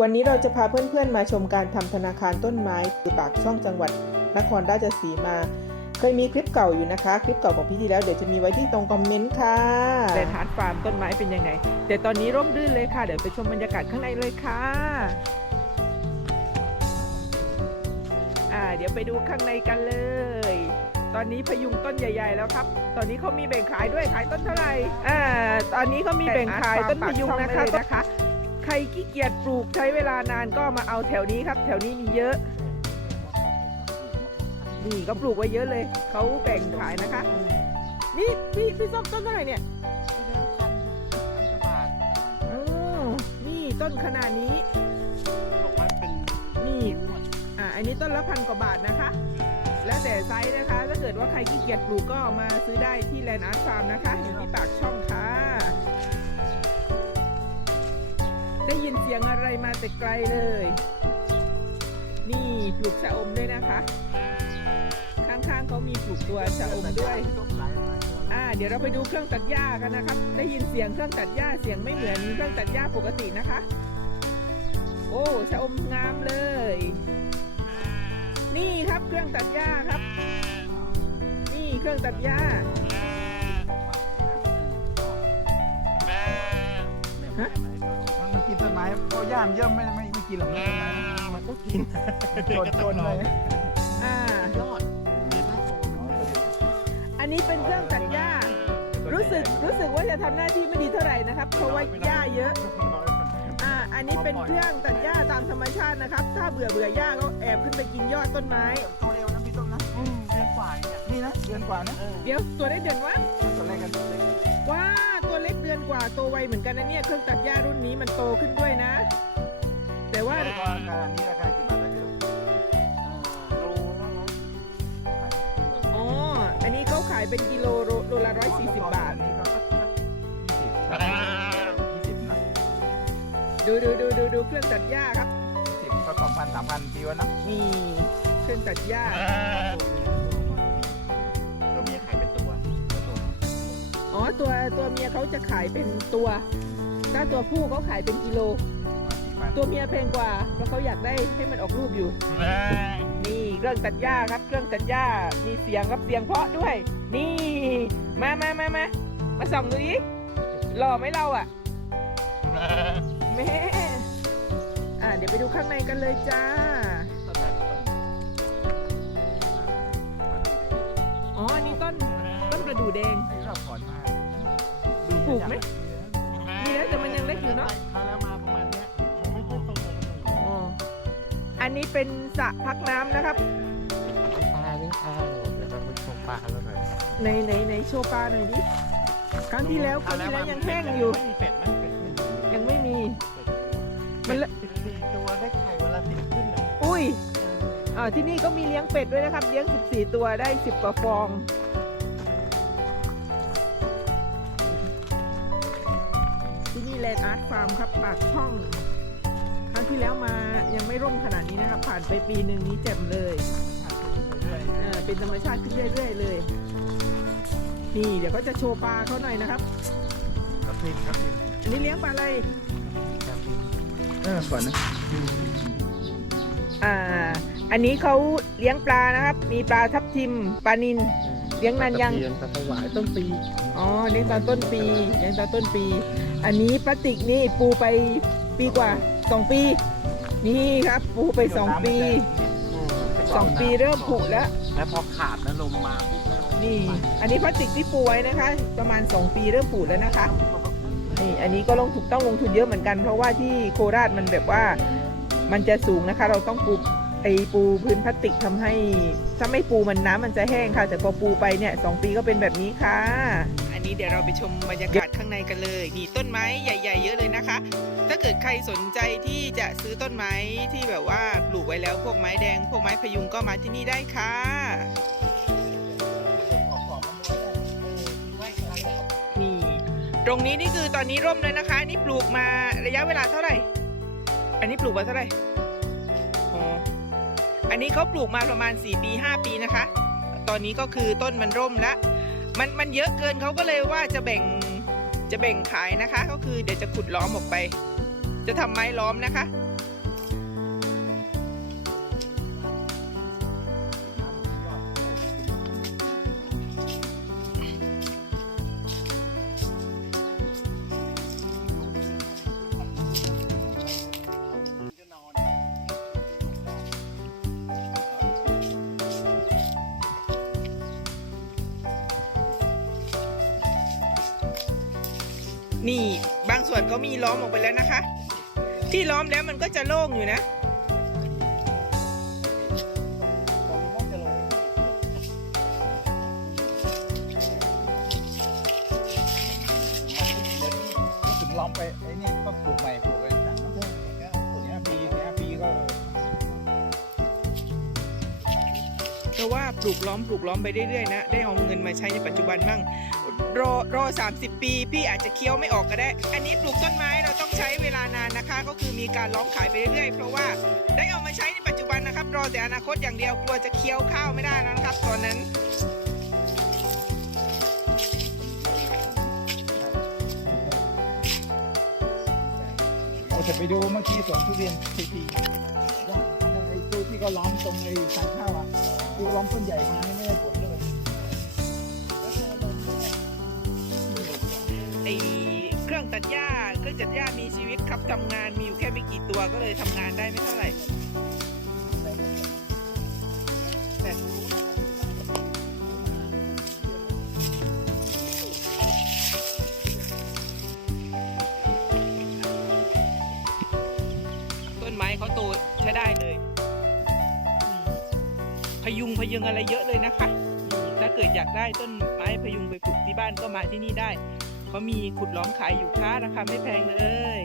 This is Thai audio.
วันนี้เราจะพาเพื่อนๆมาชมการทำธนาคารต้นไม้คือปากช่องจังหวัดนครราชสีมา เคยมีคลิปเก่าอยู่นะคะ คลิปเก่าของพี่ที่แล้วเดี๋ยวจะมีไว้ที่ตรงคอมเมนต์ค่ะแลนด์ฮาร์ดฟาร์มต้นไม้เป็นยังไง แต่ตอนนี้ร่มรื่นเลยค่ะ เดี๋ยวไปชมบรรยากาศข้างในเลยค่ะอ่าเดี๋ยวไปดูข้างในกันเลย ตอนนี้พยุงต้นใหญ่ ๆ แล้วครับ ตอนนี้เขามีแบ่งขายด้วยขายต้นเท่าไหร่อ่าตอนนี้เขามีแบ่งขายต้นพยุงนะคะนะคะ ใครขี้เกียจปลูกใช้เวลานานก็มาเอาแถวนี้ครับ แถวนี้มีเยอะ นี่ก็ปลูกไว้เยอะเลย เขาแบ่งขายนะคะ นี่พี่พี่ส้มต้นเท่าไหร่เนี่ยอ๋อนี่ต้นขนาดนี้ นี่ อ่าอันนี้ต้นละพันกว่าบาทนะคะ แล้วแต่ไซส์นะคะ ถ้าเกิดว่าใครขี้เกียจปลูกก็มาซื้อได้ที่แลนด์อาร์ตฟาร์มนะคะ อยู่ที่ปากช่องค่ะ ได้ยินเสียงอะไรมาแต่ไกลเลย นี่ปลูกชะอมด้วยนะคะ ข้างๆเขามีปลูกตัวชะอมด้วย อ่า เดี๋ยวเราไปดูเครื่องตัดหญ้ากันนะครับ ได้ยินเสียงเครื่องตัดหญ้าเสียงไม่เหมือนเครื่องตัดหญ้าปกตินะคะ โอ้ชะอมงามเลย นี่ครับเครื่องตัดหญ้าครับ นี่เครื่องตัดหญ้ามัน กินต้นไม้เพราะย่ามนเยิ่มไม่ไม่ไม่กินหรอกนะต้นไม้มันก็กินจนจนเลยอ่าอันนี้เป็นเครื่องตัดหญ้า รู้สึกรู้สึกว่าจะทำหน้าที่ไม่ดีเท่าไหร่นะครับ เพราะว่าหญ้าเยอะ อ่า อันนี้เป็นเครื่องตัดหญ้าตามธรรมชาตินะครับ ถ้าเบื่อเบื่อหญ้าก็แอบขึ้นไปกินยอดต้นไม้โตเร็วนะพี่ต้มนะเดือนกว่าเนี่ยนี่นะเดือนกว่านะเดี๋ยวตัวได้เดือนวะตอนแรกกันตัวเล็กว้าตัว เล็กเดือนกว่าโตไวเหมือนกันนะเนี่ยเครื่องตัดหญ้ารุ่นนี้มันโตขึ้นด้วยนะ แต่ว่าราคานี้ราคากี่บาทนะพี่ต้มอ๋ออันนี้เขาขายเป็นกิโลโลโลละร้อยสี่สิบบาท นี่ก็สักยี่สิบยี่สิบนะดูดูดูดูดูเครื่องตัดหญ้าครับยี่สิบก็สองพันสามพันปีวะนะนี่เครื่องตัดหญ้า ตัวตัวเมียเขาจะขายเป็นตัว ถ้าตัวผู้เขาขายเป็นกิโล ตัวเมียแพงกว่าเพราะเขาอยากได้ให้มันออกลูกอยู่ นี่เครื่องตัดหญ้าครับ เครื่องตัดหญ้ามีเสียงครับเสียงเพราะด้วย นี่ มามามามามาส่องดูดิหล่อไหมเราอะแม่อ่าเดี๋ยวไปดูข้างในกันเลยจ้าอ๋ออันนี้ต้น ไหมมีแล้วแต่มันยังเล็กอยู่เนาะถ้าแล้วมาประมาณเนี้ยมันไม่ค่อยโตกันเลยอ๋ออันนี้เป็นสระพักน้ำนะครับปลาเลี้ยงปลาเดี๋ยวเราไปชมปลาแล้วหน่อยในในในโชว์ปลาหน่อยดิครั้งที่แล้วครั้งที่แล้วยังแห้งอยู่ ไม่มีเป็ดไหมเป็ดไม่มียังไม่มี มันละสิบสี่ตัวได้ไข่เวลาสิบขึ้นอะอุ้ยอ่าที่นี่ก็มีเลี้ยงเป็ดด้วยนะครับ เลี้ยง 14 ตัวได้ 10กว่าฟอง ที่นี่แลนด์อาร์ตฟาร์มครับปากช่อง ครั้งที่แล้วมายังไม่ร่มขนาดนี้นะครับ ผ่านไปปีหนึ่งนี้แจ่มเลยเออเป็นธรรมชาติขึ้นเรื่อยๆเลย นี่เดี๋ยวก็จะโชว์ปลาเขาหน่อยนะครับครับพิมครับพิมอันนี้เลี้ยงปลาอะไรเออก่อนนะอ่า อันนี้เขาเลี้ยงปลานะครับ มีปลาทับทิมปลานินเลี้ยงนานยังเลี้ยงปลาสวายต้นปี อ๋อเลี้ยงตอนต้นปีเลี้ยงตอนต้นปี อันนี้พลาสติกนี่ปูไปปีกว่าสองปี นี่ครับ ปูไปสองปีสองปีเริ่มผุแล้ว แล้วพอขาดแล้วลมมาปุ๊บแล้วนี่ อันนี้พลาสติกที่ปูไว้นะคะ ประมาณ 2 ปีเริ่มผุแล้วนะคะนี่อันนี้ก็ลงทุนต้องลงทุนเยอะเหมือนกัน เพราะว่าที่โคราชมันแบบว่ามันจะสูงนะคะ เราต้องปูไอปูพื้นพลาสติกทำให้ ถ้าไม่ปูมันน้ำมันจะแห้งค่ะ แต่พอปูไปเนี่ยสองปีก็เป็นแบบนี้ค่ะอั นี้เดี๋ยวเราไปชมบรรยากาศข้างในกันเลยนี่ต้นไม้ใหญ่ ๆ เยอะเลยนะคะ ถ้าเกิดใครสนใจที่จะซื้อต้นไม้ที่แบบว่าปลูกไว้แล้วพวกไม้แดง พวกไม้พยุงก็มาที่นี่ได้ค่ะนี่ตรงนี้นี่คือตอนนี้ร่มแล้วนะคะ นี่ปลูกมาระยะเวลาเท่าไหร่ อันนี้ปลูกมาเท่าไหร่อ๋ออันนี้เขาปลูกมาประมาณ4ปี5ปีนะคะ ตอนนี้ก็คือต้นมันร่มแล้ว มันมันเยอะเกินเขาก็เลยว่าจะแบ่งจะแบ่งขายนะคะ ก็คือเดี๋ยวจะขุดล้อมออกไป จะทำไม้ล้อมนะคะ นี่บางส่วนก็มีล้อมออกไปแล้วนะคะ ที่ล้อมแล้วมันก็จะโล่งอยู่นะถึงล้อมไปไอ้นี่ก็ปลูกใหม่ปลูกไปต่างๆเนี้ยปีเนี้ยปีก็แต่ว่าปลูกล้อมปลูกล้อมไปเรื่อยๆนะ ได้เอาเงินมาใช้ในปัจจุบันมั่ง รอรอ30 ปี พี่อาจจะเคี้ยวไม่ออกก็ได้ อันนี้ปลูกต้นไม้เราต้องใช้เวลานานนะคะ ก็คือมีการล้อมขายไปเรื่อยๆ เพราะว่าได้เอามาใช้ในปัจจุบันนะครับ รอแต่อนาคตอย่างเดียวกลัวจะเคี้ยวข้าวไม่ได้นะครับตอนนั้นเราจะไปดูเมื่อกี้สวนทุเรียนทีทีย่าไอ้ตู้ที่ก็ล้อมตรงไอ้สายข้าวอะที่ล้อมต้นใหญ่มาไม่ได้ผล รื่องตัดหญ้าเครื่องตัดหญ้ามีชีวิตครับทำงานมีอยู่แค่ไม่กี่ตัวก็เลยทำงานได้ไม่เท่าไหร่ต้นไม้เขาโตใช้ได้เลย พยุงพยุงอะไรเยอะเลยนะคะ ถ้าเกิดอยากได้ต้นไม้พยุงไปปลูกที่บ้านก็มาที่นี่ได้ เขามีขุดล้อมขายอยู่ค่ะราคาไม่แพงเลย